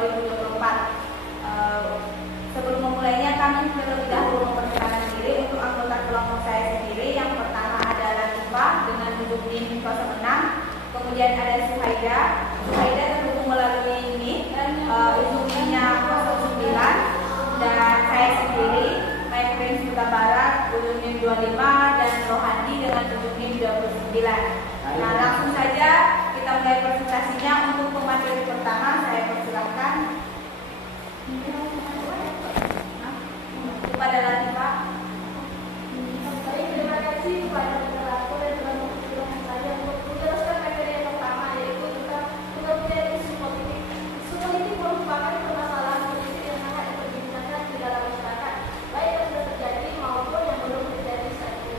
2024. Sebelum memulainya, kami terlebih dahulu memperkenalkan diri untuk anggota kelompok saya sendiri. Yang pertama ada Latifah dengan duduk NIM 06, kemudian ada Suhaida terhubung melalui NIM, ujung NIM-nya 09, dan saya sendiri My Prince Huta Barat ujung NIM 25, dan Rohandi dengan ujung NIM 29. Nah, langsung saja kita mulai presentasinya. Untuk pemateri pertama saya persilahkan kepada Latifah. Terima kasih kepada moderator yang telah mempersilahkan saya untuk menjelaskan materi yang pertama, yaitu tentang pengertian isu politik. Isu politik merupakan permasalahan politik yang sangat diperbincangkan di dalam masyarakat, baik yang sudah terjadi maupun yang belum terjadi saat ini.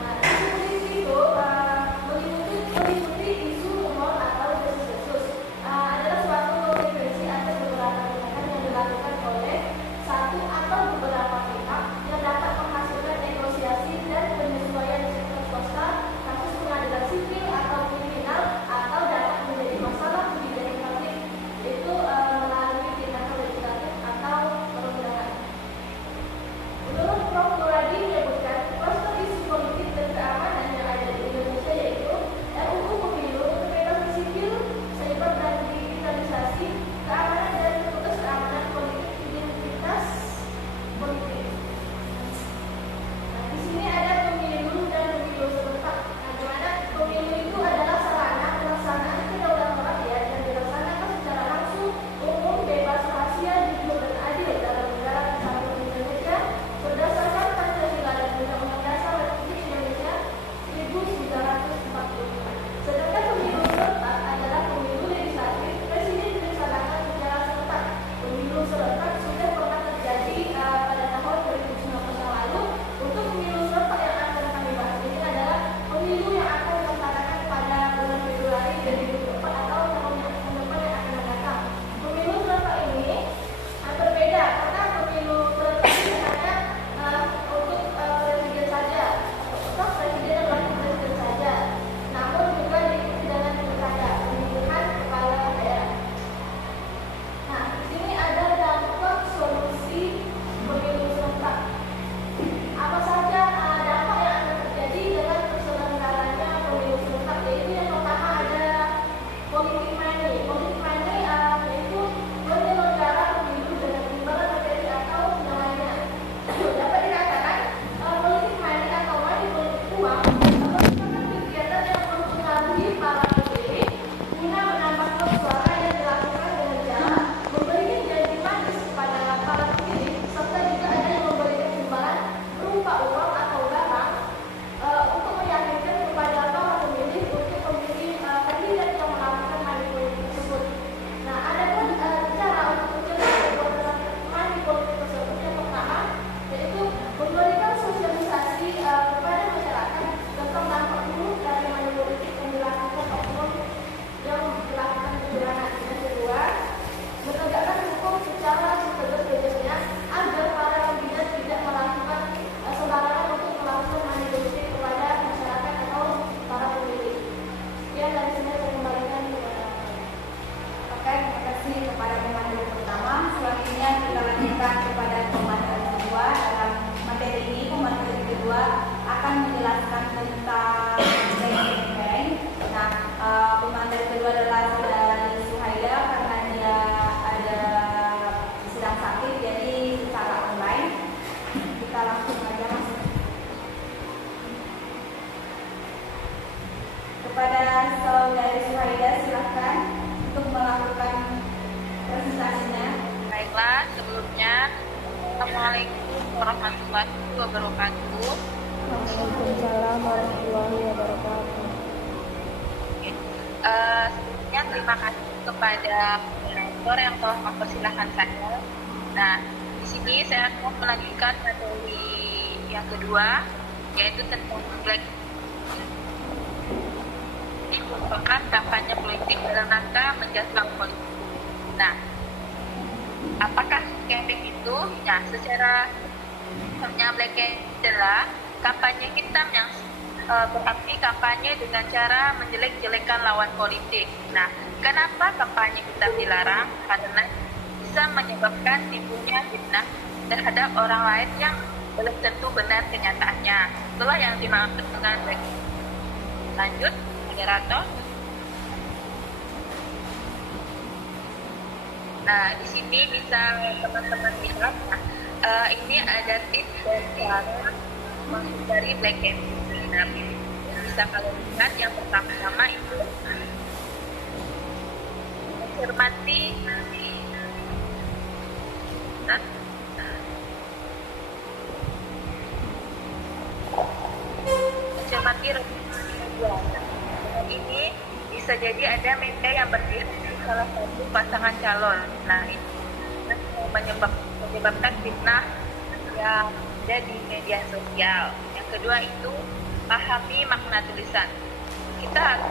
Nah, isu politik itu meliputi isu umur atau desus-desus. Adalah suatu konferensi atas beberapa tindakan yang dilakukan oleh satu atau beberapa pihak yang dapat menghasilkan negosiasi dan penyesuaian di sektor sosial, kasus pengadilan sipil atau kriminal, atau dapat menjadi masalah kebijakan publik, yaitu melalui tindakan legislatif atau perundangan. Menurut Prof. Nuradi menyebutkan kluster isu politik dan keamanan yang ada di Indonesia yaitu RUU Pemilu, kebebasan sipil, cyber dan digitalisasi, keamanan dan petugas keamanan politik, identitas politik. Nah, di sini ada pemilu dan pemilu serentak. Nah, di mana pemilu itu adalah sarana pelaksanaan kedaulatan rakyat yang dilaksanakan secara langsung, umum, bebas, rahasia, jujur dan adil dalam negara kesatuan Indonesia berdasarkan Pancasila dan Undang-Undang Dasar Republik Indonesia 1945. Sedangkan pemilu serentak adalah pemilu legislatif, presiden dilaksanakan secara serentak. Pemilu serentak sudah pernah terjadi pada tahun 2019 yang lalu. Untuk pemilu serentak yang akan kami bahas ini adalah pemilu yang akan dilaksanakan pada bulan Februari 2024 atau tahun yang akan datang. Pemilu serentak ini berbeda karena pemilu serentak ini hanya untuk presiden saja, atau presiden dan wakil presiden saja. Namun juga diikuti dengan pilkada, pemilihan kepala daerah. Nah, di sini ada dampak solusi pemilu serentak. Apa saja dampak yang akan terjadi dengan terselenggaranya pemilu serentak? Yaitu yang pertama ada politik money. Politik money yaitu penyelenggara pemilu dengan imbalan materi atau yang lainnya. Dapat dikatakan politik money atau money politik uang merupakan kegiatan yang mempengaruhi para pemilih guna menambah kos suara yang dilakukan dengan cara memberikan janji manis kepada para pemilih, serta juga ada yang memberikan imbalan berupa uang atau barang untuk meyakinkan kepada para pemilih untuk memilih kandidat yang melakukan money politik tersebut. Nah, ada pun cara untuk mencegah perbuatan money politik tersebut. Yang pertama yaitu memberikan sosialisasi kepada masyarakat tentang dampak buruk dari money politik yang dilakukan oknum yang melakukan kecurangan. Yang kedua, menegakkan hukum secara setegas-tegasnya agar para kandidat tidak melakukan sembarangan untuk melakukan money politik kepada masyarakat atau para pemilih. Sekian dari saya kembalikan kepada Oke, terima kasih kepada pemateri pertama. Selanjutnya kita lanjutkan kepada pemateri kedua. Dalam materi ini, pemateri kedua akan menjelaskan tentang bank. Nah, pemateri kedua adalah dari Suhaida karena dia sedang sakit, jadi secara online. Kita langsung aja masuk. Kepada saudari Suhaida, silahkan untuk melakukan presentasinya. Baiklah, sebelumnya Assalamualaikum warahmatullahi wabarakatuh. Waalaikumsalam warahmatullahi wabarakatuh. Sebelumnya terima kasih kepada moderator yang telah mempersilahkan saya. Nah, di sini saya akan melanjutkan materi yang kedua, yaitu tentang Black. Ini merupakan kampanye politik dalam rangka menjatuhkan politik. Nah, apakah campaign itu? Nah, secara Black adalah kampanye hitam yang beraksi kampanye dengan cara menjelek-jelekan lawan politik. Nah, kenapa kampanye kita dilarang? Karena bisa menyebabkan timbulnya fitnah terhadap orang lain yang belum tentu benar kenyataannya. Itulah yang dimaksud dengan baik. Lanjut, moderator. Nah, di sini bisa teman-teman lihat. Ini ada tips dan cara menghindari black campaign. Nah, bisa kalian lihat yang pertama-tama itu mencermati media. Ini bisa jadi ada media yang berpihak di salah satu pasangan calon. Nah, ini menyebabkan fitnah yang ada di media sosial. Yang kedua itu pahami makna tulisan. Kita harus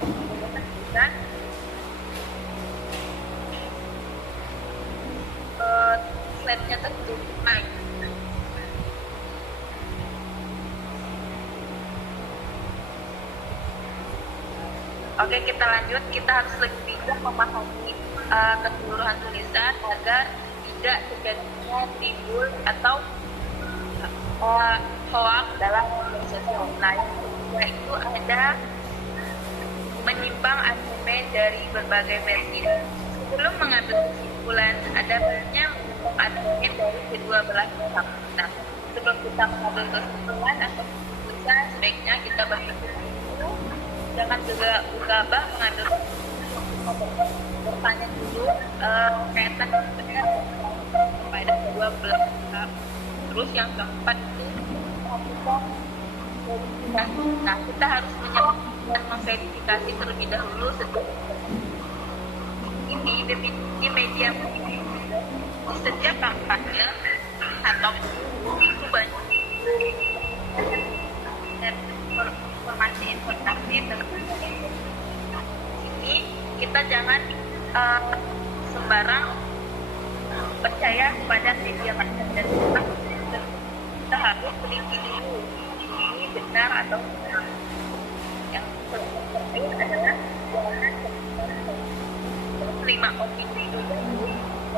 menggunakan tulisan slide-nya tertutup. Oke, kita lanjut. Kita harus lebih bijak memahami keseluruhan tulisan agar tidak terjadinya timbul atau hoax dalam media sosial. Nah, yang kedua itu ada menyimpang argumen dari berbagai versi. Sebelum mengambil kesimpulan, ada baiknya menyimpang argumen dari kedua belah pihak. Nah, sebelum kita mengambil kesimpulan atau keputusan, sebaiknya kita berpikir dulu, jangan juga gegabah mengambil kesimpulan, bertanya dulu kaitan dengan kepada kedua belah pihak. Terus yang keempat itu nah, kita harus menyiapkan mengverifikasi terlebih dahulu setiap ini di media di setiap kampanye atau itu banyak informasi tentang ini. Kita jangan sembarang percaya kepada media massa dan kita harus teliti dulu ini benar atau tidak. Yang penting adalah jangan terima opini dulu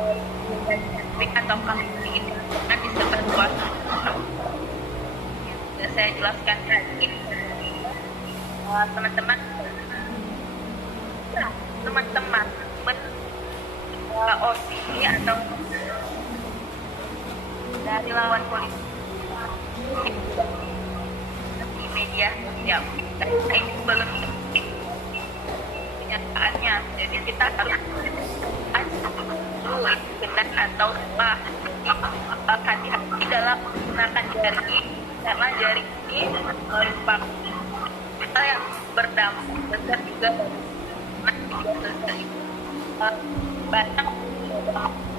dari atau kami ini jangan disebar luas. Yang saya jelaskan tadi, teman-teman opini atau dari lawan politik di media sosial ini belum kenyataannya, jadi kita harus dulu benar atau salah. Hati-hati dalam menggunakan jari karena jari ini merupakan kita yang berdampak besar juga media sosial itu banyak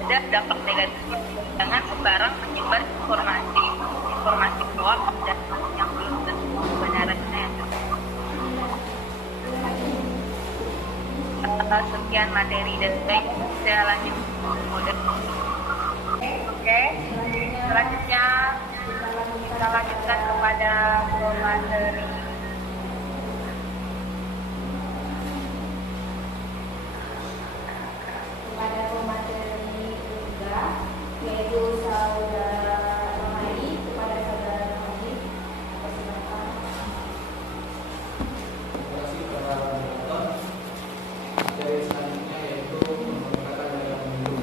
ada dampak negatifnya. Jangan sembarang menyebar informasi hoax dan yang belum tentu kebenarannya. Sekian materi dan baik, saya lanjut Oke, selanjutnya kita lanjutkan kepada materi. Pada pemateri ketiga, yaitu saudara Ramadi. Kepada saudara Ramadi, persilakan. Terima kasih kepada moderator. Materi selanjutnya yaitu pemberangkatan dalam pemilu.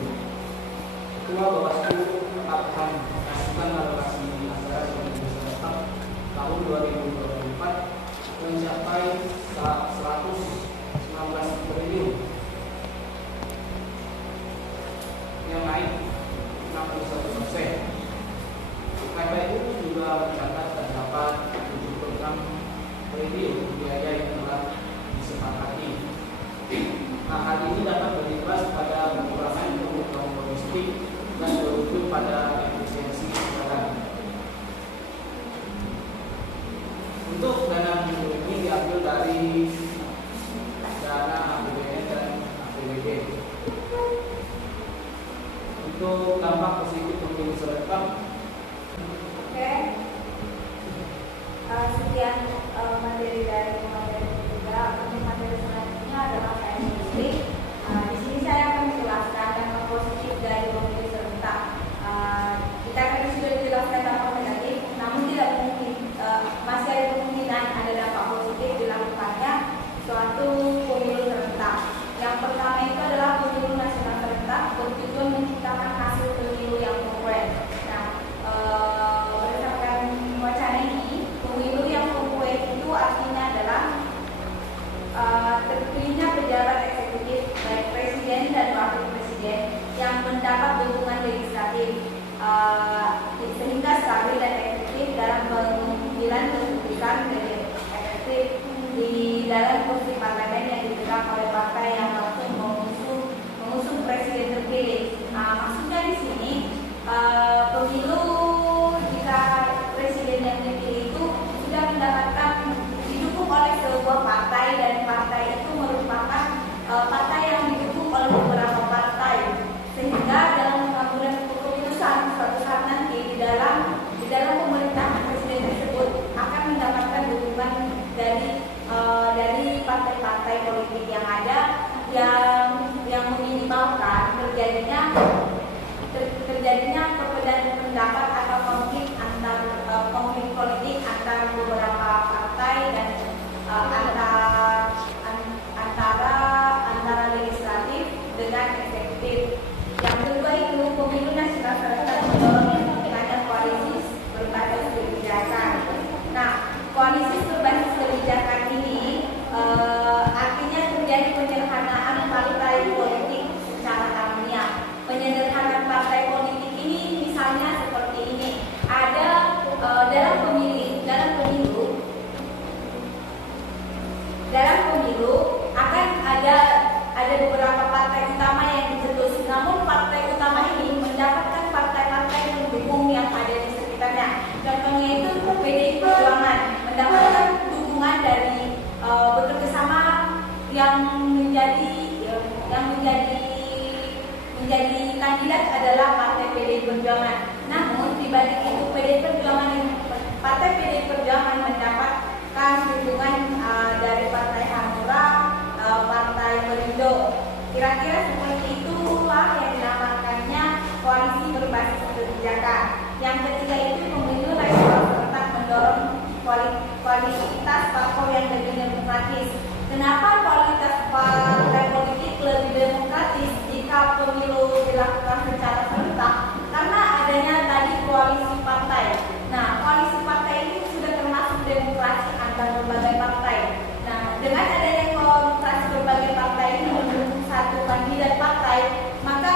Ketua Bawaslu akan menghasilkan alokasi anggaran pemilu serentak tahun 2024 mencapai 119 triliun. Yang naik 61%. KPU juga mencatat terdapat 76 triliun biaya yang telah disepakati. Nah, hal ini dapat berimbas pada pengurangan kebutuhan logistik dan berujung pada efisiensi anggaran. Untuk dana pemilu ini diambil dari dana APBN dan APBD. Untuk dampak positif pemilu serentak. Oke. Yang pertama itu adalah pemilu nasional serentak bertujuan menciptakan hasil pemilu yang konkret. Nah, berdasarkan wacana ini, pemilu yang konkret itu artinya adalah terpilihnya pejabat eksekutif baik presiden dan wakil presiden yang mendapat dukungan legislatif sehingga stabil dan efektif dalam pengambilan keputusan dan efektif di dalam kursi parlemen yang dipegang oleh partai yang langsung mengusung presiden terpilih. Maksudnya di sini pemilu jika presiden yang dipilih itu sudah mendapatkan didukung oleh sebuah partai dan partai itu merupakan partai yang didukung oleh beberapa partai, sehingga dalam pengambilan keputusan suatu saat nanti di dalam pemerintahan presiden tersebut akan mendapatkan dukungan dari partai-partai politik yang ada yang meminimalkan terjadinya perbedaan pendapat atau konflik politik antar beberapa partai dan antara legislatif dengan eksekutif. Yang kedua itu pemilu nasional serentak mendorong terbentukannya koalisi berbasis kebijakan. Nah, koalisi berbasis kebijakan ini artinya terjadi penyederhanaan partai politik secara alamiah. Penyederhanaan partai politik ini misalnya seperti ini. Ada dalam pemilu akan ada beberapa partai utama yang dicetus. Namun partai utama ini mendapatkan partai-partai pendukung yang ada di sekitarnya. Contohnya itu PDI Perjuangan mendapatkan dukungan dari bekerjasama yang menjadi kandidat adalah partai PDI Perjuangan. Namun dibalik itu partai PDI Perjuangan mendapatkan dukungan dari partai Hanura, partai Perindo. Kira-kira seperti itulah yang dinamakannya koalisi berbasis kebijakan. Yang ketiga itu pemilu nasional serentak mendorong kualitas parpol yang lebih demokratis. Kenapa kualitas partai politik lebih demokratis jika pemilu dilakukan secara serentak? Karena adanya tadi koalisi partai. Nah, koalisi partai ini sudah termasuk demokrasi antar berbagai partai. Nah, dengan adanya koalisi berbagai partai ini mendukung satu kandidat partai, maka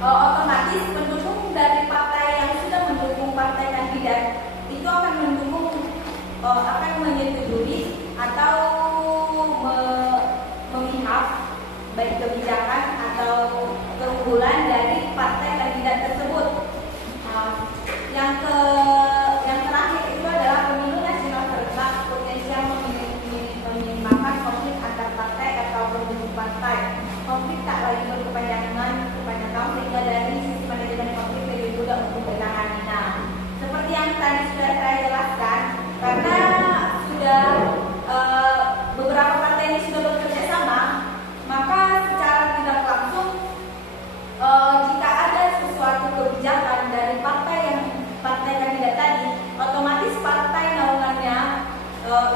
otomatis pendukung dari partai yang sudah mendukung partai kandidat itu akan menyetujui atau memihak baik kebijakan atau keunggulan dari partai kandidat tersebut. Yang terakhir itu adalah pemilu nasional serentak potensial meminimalkan konflik antar partai atau pendukung partai. Konflik tak lagi berkepanjangan sehingga dari sisi manajemen konflik lebih mudah untuk ditangani. Nah, seperti yang tadi sudah saya jelaskan, karena sudah beberapa partai ini sudah bekerja sama, maka secara tidak langsung jika ada sesuatu kebijakan dari partai kandidat tadi, otomatis partai naungannya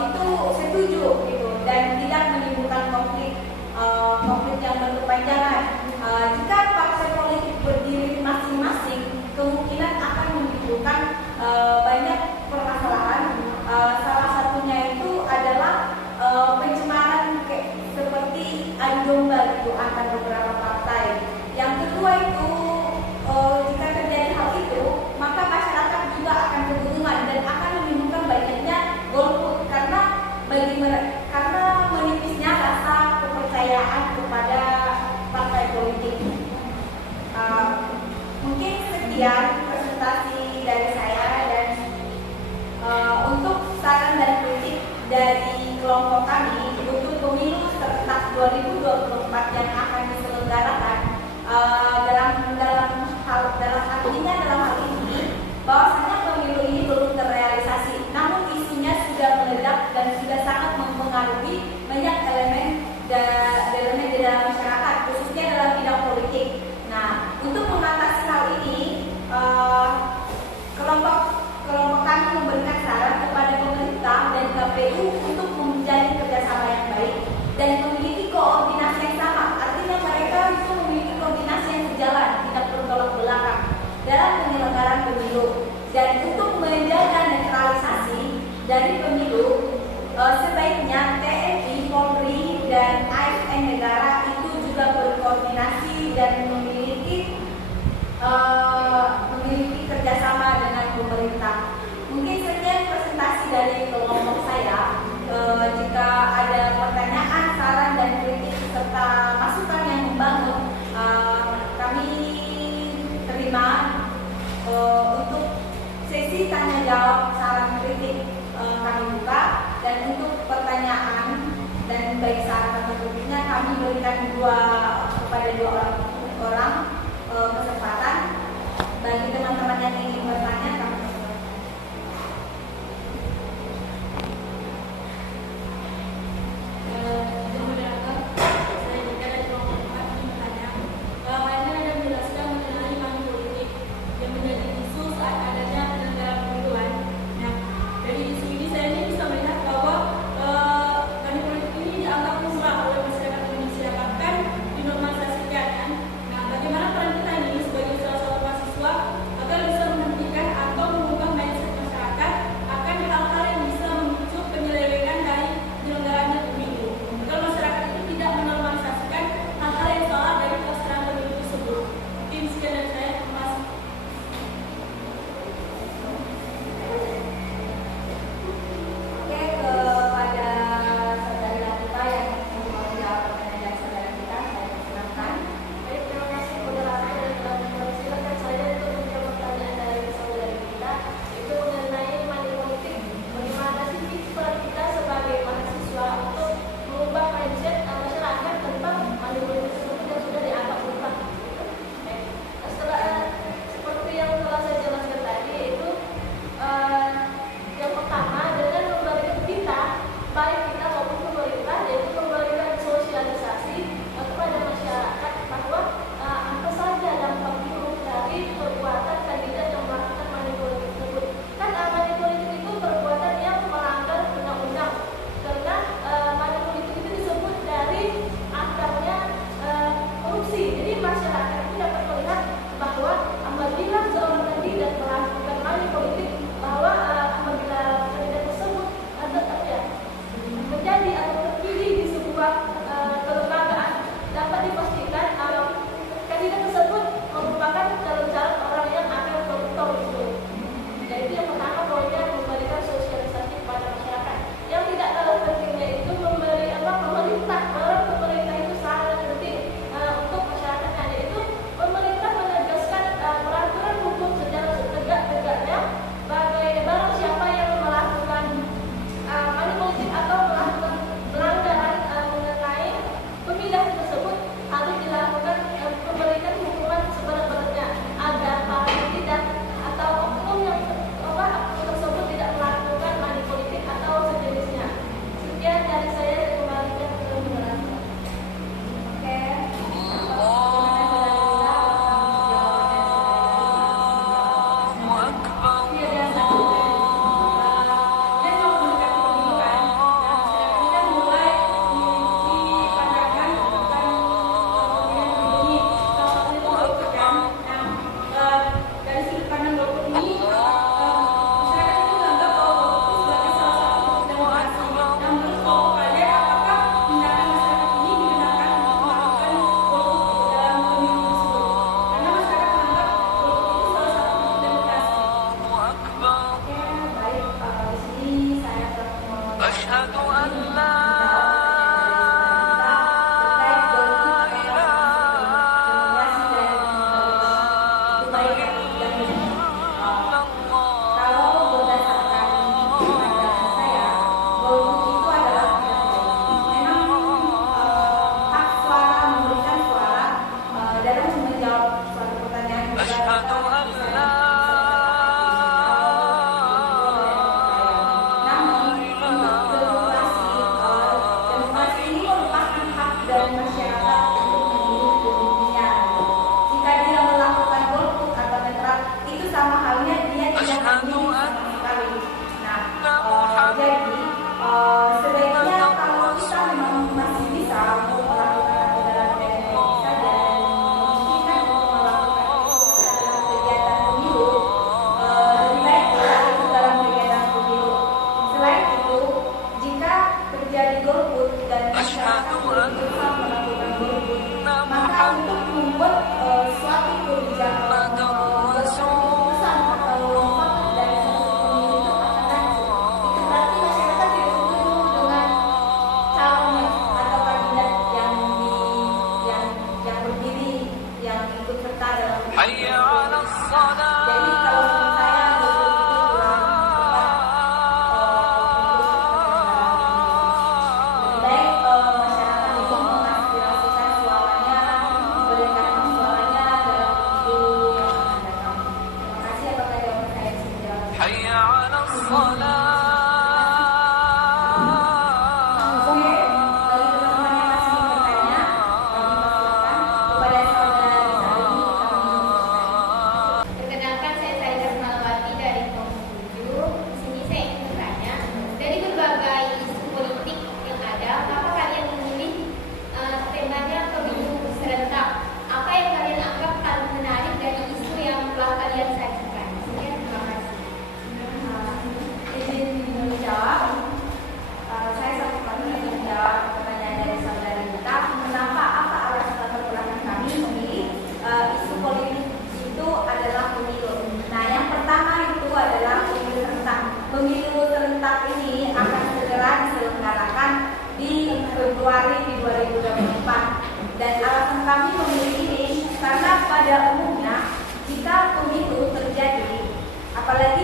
itu setuju gitu dan tidak menimbulkan konflik yang berkepanjangan. Jika partai politik berdiri masing-masing, kemungkinan akan menimbulkan banyak permasalahan. Salah satunya itu adalah pencemaran seperti adu domba gitu antar beberapa partai. Yang kedua itu jika terjadi hal itu, maka masyarakat juga akan kebingungan dan akan menimbulkan banyaknya golput karena menipisnya rasa kepercayaan kepada partai politik. Mungkin sekian presentasi dari saya dan untuk saran dan kritik dari kelompok kami untuk pemilu serentak 2024 yang akan diselenggarakan dalam hal ini bahwasanya pemilu ini belum terrealisasi, namun isunya sudah meledak dan sudah sangat mempengaruhi banyak elemen di dalam masyarakat, khususnya dalam bidang politik. Nah, untuk mengatasi hal ini, kelompok kami memberikan saran kepada pemerintah dan KPU untuk menjalin kerjasama yang baik dan memiliki koordinasi ASN negara itu juga berkoordinasi dan memiliki kerjasama dengan pemerintah. Mungkin sekian presentasi dari kelompok saya. Jika ada pertanyaan, saran dan kritik serta masukan yang membangun, kami terima. Untuk sesi tanya jawab, saran kritik kami buka, dan untuk pertanyaan dan baik saran atau kritiknya kami berikan kepada dua orang kesempatan. Bagi teman-teman yang ingin bertanya, kami persilakan. Saya Jika dari kelompok 4 ingin bertanya, Anda ada menjelaskan mengenai money politik yang menjadi isu saat adanya penyelenggaraan pemiluan. Nah, dari isu ini saya bisa melihat bahwa money politik ini dianggap musrah oleh masyarakat Indonesia, bahkan dinormalisasikan kan. Nah, bagaimana peran kita ini sebagai salah satu mahasiswa agar bisa menghentikan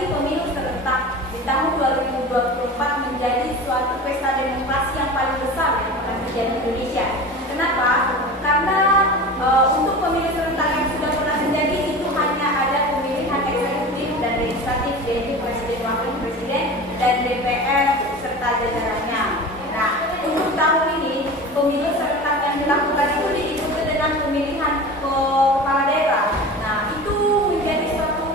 pemilu serentak di tahun 2024 menjadi suatu pesta demokrasi yang paling besar yang pernah terjadi di Indonesia. Kenapa? Karena untuk pemilu serentak yang sudah pernah terjadi itu hanya ada pemilihan eksekutif dan legislatif, yaitu presiden, wakil presiden, dan DPR serta jajarannya. Nah, untuk tahun ini pemilu serentak yang dilakukan itu diikuti dengan pemilihan kepala daerah. Nah, itu menjadi suatu,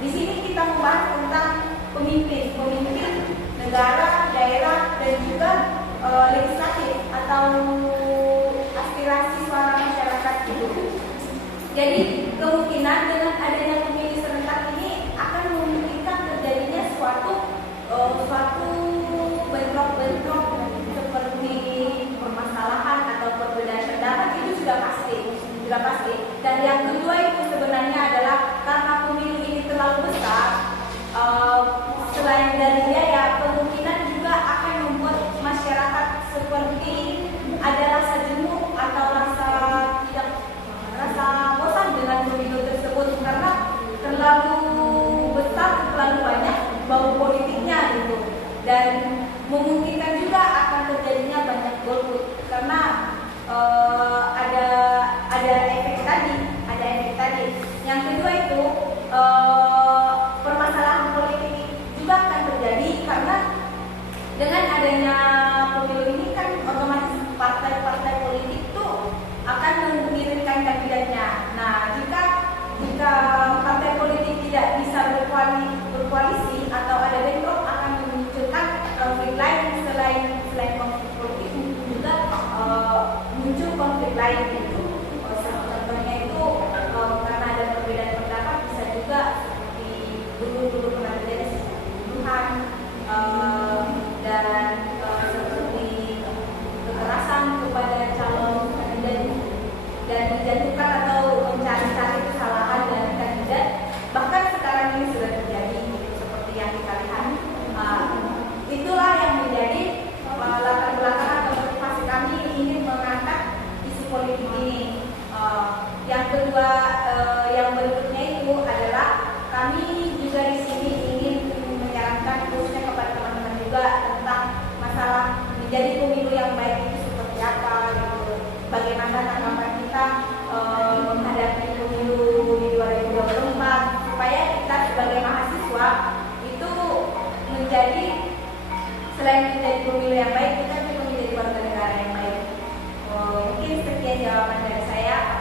di sini kita membahas tentang pemimpin negara, daerah, dan juga legislatif atau aspirasi suara masyarakat itu. Jadi kemungkinan dengan adanya pemilu serentak ini akan memungkinkan terjadinya suatu bentrok-bentrok seperti permasalahan atau perbedaan pendapat, itu sudah pasti. Dan yang kedua itu sebenarnya adalah karena pemilu ini terlalu besar, selain dari biaya, kemungkinan juga akan membuat masyarakat seperti ada rasa jenuh atau rasa bosan dengan pemilu tersebut karena terlalu besar, terlalu banyak bau politiknya gitu, dan memungkinkan juga akan terjadinya banyak golput karena ada efek tadi. Yang kedua itu permasalahan politik juga akan terjadi karena dengan adanya pemilu ini kan otomatis partai-partai politik itu akan mengirimkan kandidatnya. Nah, jika partai politik tidak bisa berkoalisi atau ada bentrok, akan memunculkan konflik lain selain konflik politik, juga muncul konflik lain gitu. Contohnya itu karena ada perbedaan pendapat bisa juga seperti dulu pernah terjadi seperti pembunuhan dan seperti kekerasan kepada calon kandidat dan dijatuhkan atau mencari-cari kesalahan dari kandidat. Bahkan sekarang ini sudah terjadi gitu, seperti yang kita lihat. Itulah yang menjadi latar belakang atau motivasi kami ingin mengangkat isu politik ini. Yang kedua, yang berikutnya itu adalah kami juga di sini ingin menyarankan khususnya kepada teman-teman juga tentang masalah menjadi pemilu yang baik itu seperti apa gitu. Bagaimana tanggapan kita menghadapi pemilu di 2024 supaya kita sebagai mahasiswa itu menjadi, selain menjadi pemilu yang baik, kita juga menjadi warga negara yang baik. Mungkin sekian jawaban dari saya.